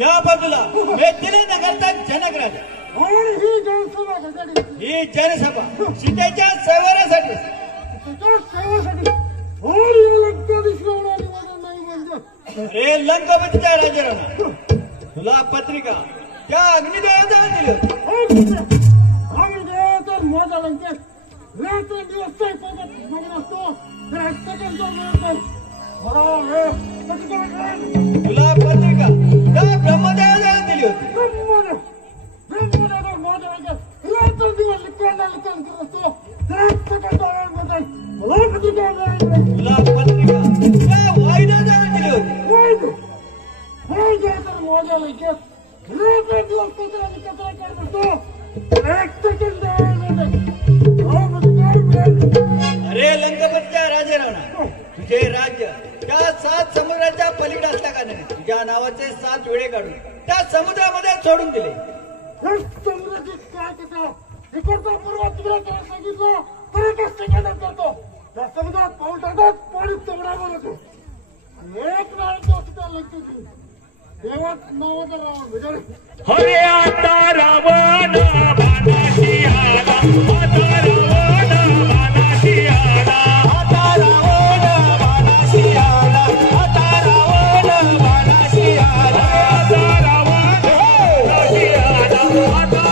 या बाजूला मेदिनी नगरचा जनक ही जनसभा सीतेच्या सेवेसाठी रे लंकापतीच्या राजाराणा तुला पत्रिका त्या अग्निदेवाला दिली होती। माझ्या लंकेत दिवस असतो तुला पत्रिका त्या ब्रह्मदेवाला दिली होती। तुला पत्रिका त्या वायुदेवाला दिली होती। माझ्या लंकेत अरे लंकापतीच्या राजाराणा तुझे राज्य त्या 7 समुद्राच्या पलीकडे असल्या कारणाने तुझ्या नावाचे 7 वेळे काढून त्या समुद्रामध्ये सोडून दिले। समुद्राची काय कसा इकडचा पूर्व तिकडे सांगितलं तरी कष्ट करतो त्या समुद्रात पाऊल टाकतात पाणी तगडावर होतो। एक नाव लंकेची देवात नावाचा रावण म्हणजे हरे आता रावण बाणाशी आला, आता रावण बाणाशी आला, आता रावण बाणाशी आला, आता रावण बाणाशी आला, आता रावण बाणाशी आला, आता